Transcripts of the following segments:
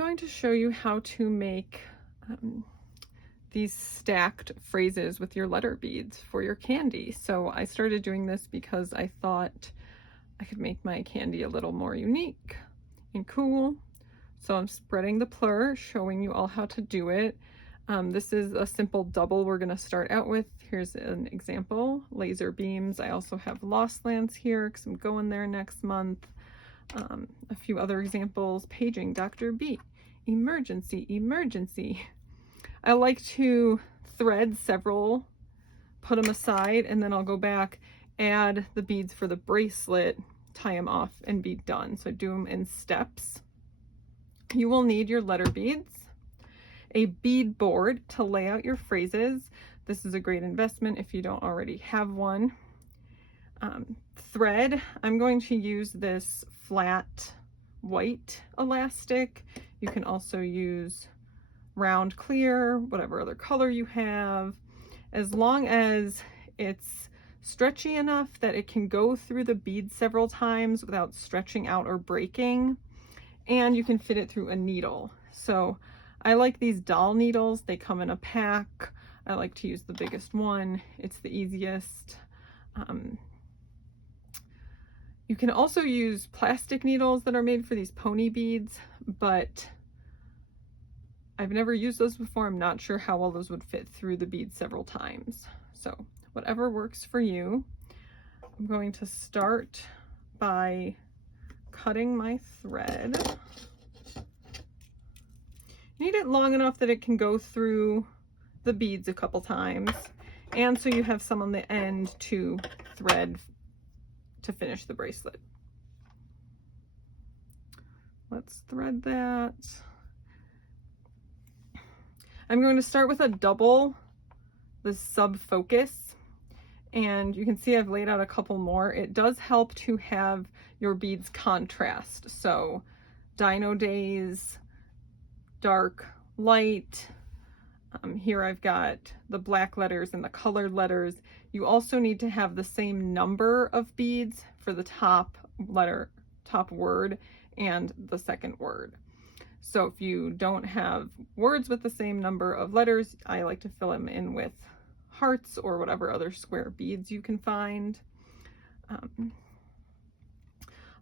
going to show you how to make these stacked phrases with your letter beads for your candy. So I started doing this because I thought I could make my candy a little more unique and cool. So I'm spreading the plur, showing you all how to do it. This is a simple double we're going to start out with. Here's an example, laser beams. I also have Lost Lands here because I'm going there next month. A few other examples, paging Dr. B, emergency, emergency. I like to thread several, put them aside, and then I'll go back, add the beads for the bracelet, tie them off, and be done. So I do them in steps. You will need your letter beads, a bead board to lay out your phrases. This is a great investment if you don't already have one. Thread, I'm going to use this flat white elastic. You can also use round clear, whatever other color you have, as long as it's stretchy enough that it can go through the bead several times without stretching out or breaking, and you can fit it through a needle. So I like these doll needles. They come in a pack. I like to use the biggest one. It's the easiest. You can also use plastic needles that are made for these pony beads, but I've never used those before. I'm not sure how well those would fit through the bead several times. So whatever works for you. I'm going to start by cutting my thread. You need it long enough that it can go through the beads a couple times, and so you have some on the end to thread to finish the bracelet. Let's thread that. I'm going to start with a double, the sub focus, and you can see I've laid out a couple more. It does help to have your beads contrast. So Dino Days, dark, light. Here I've got the black letters and the colored letters. You also need to have the same number of beads for the top letter, top word, and the second word. So if you don't have words with the same number of letters, I like to fill them in with hearts or whatever other square beads you can find.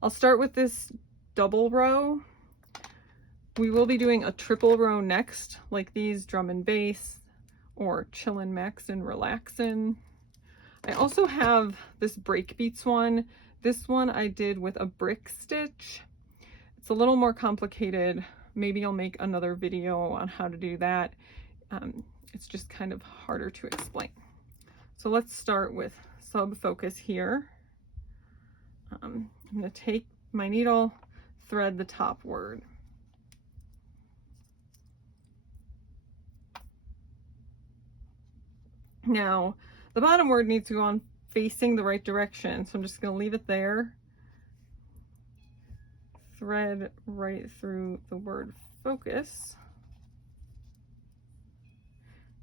I'll start with this double row. We will be doing a triple row next, like these drum and bass or chillin', maxin', relaxin'. I also have this breakbeats one. This one I did with a brick stitch. It's a little more complicated. Maybe I'll make another video on how to do that. It's just kind of harder to explain. So let's start with sub focus here. I'm going to take my needle, thread the top word. Now, the bottom word needs to go on facing the right direction, so I'm just going to leave it there. Thread right through the word focus.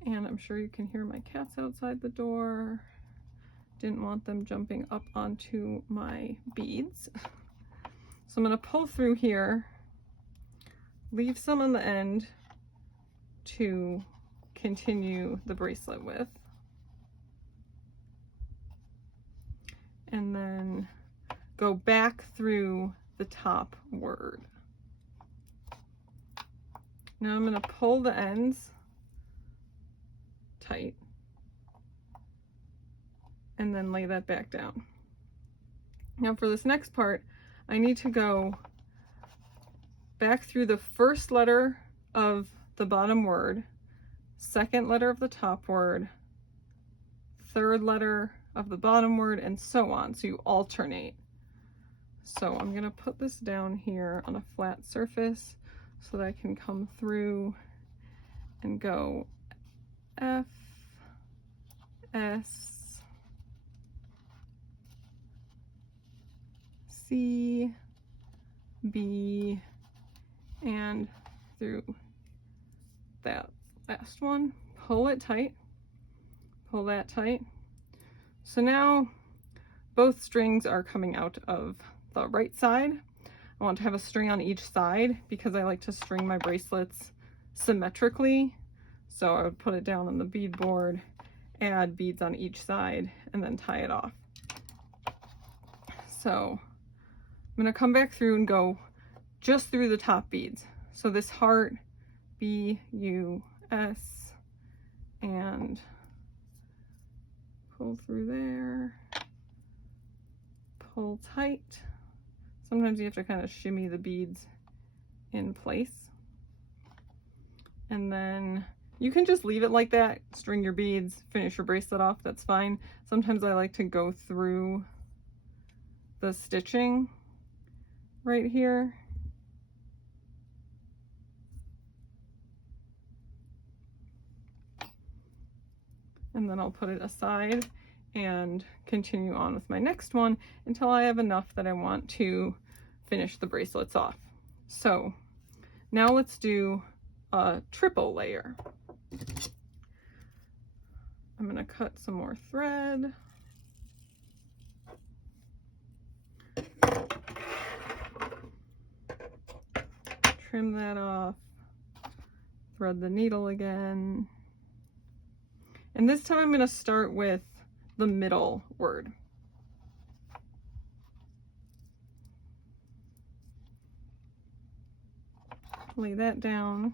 And I'm sure you can hear my cats outside the door. Didn't want them jumping up onto my beads. So I'm going to pull through here, leave some on the end to continue the bracelet with. And then go back through the top word. Now I'm going to pull the ends tight and then lay that back down. Now for this next part, I need to go back through the first letter of the bottom word, second letter of the top word, third letter of the bottom word, and so on. So you alternate. So I'm going to put this down here on a flat surface so that I can come through and go F, S, C, B, and through that last one. Pull it tight, pull that tight. So now both strings are coming out of the right side. I want to have a string on each side because I like to string my bracelets symmetrically. So I would put it down on the bead board, add beads on each side, and then tie it off. So I'm going to come back through and go just through the top beads. So this heart, B-U-S, and pull through there, pull tight. Sometimes you have to kind of shimmy the beads in place. And then you can just leave it like that, string your beads, finish your bracelet off, that's fine. Sometimes I like to go through the stitching right here. And then I'll put it aside and continue on with my next one until I have enough that I want to finish the bracelets off. So now let's do a triple layer. I'm going to cut some more thread. Trim that off. Thread the needle again. And this time I'm going to start with the middle word. Lay that down.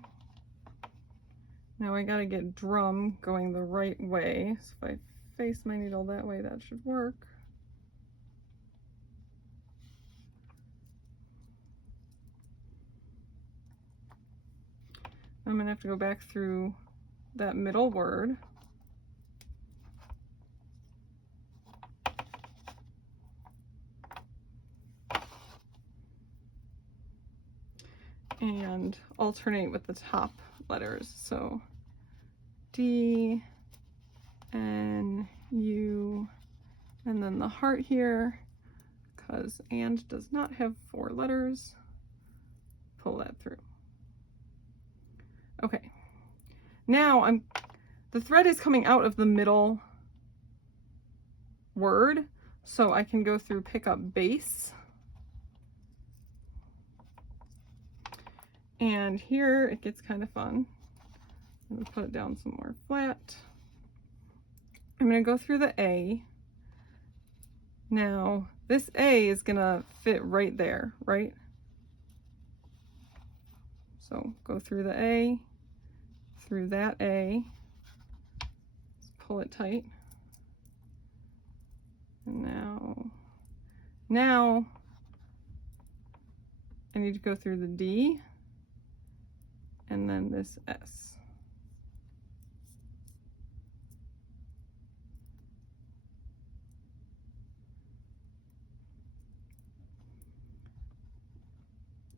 Now I gotta get drum going the right way. So if I face my needle that way, that should work. I'm gonna have to go back through that middle word. And alternate with the top letters. So D, N, U, and then the heart here, because and does not have 4 letters. Pull that through. Okay, now the thread is coming out of the middle word, so I can go through pick up base. And here it gets kind of fun. I'm gonna put it down some more flat. I'm gonna go through the A. Now, this A is gonna fit right there, right? So go through the A, through that A, let's pull it tight. And now I need to go through the D, and then this S.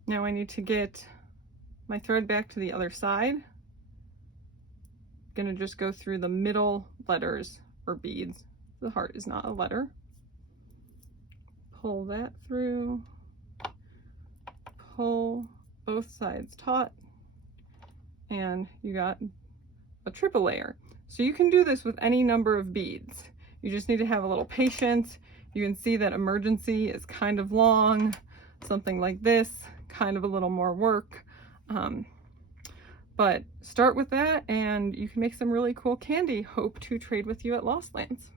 Now I need to get my thread back to the other side. I'm gonna just go through the middle letters or beads. The heart is not a letter. Pull that through, pull both sides taut, and you got a triple layer. So you can do this with any number of beads. You just need to have a little patience. You can see that emergency is kind of long, something like this, kind of a little more work. But start with that and you can make some really cool candy. Hope to trade with you at Lost Lands.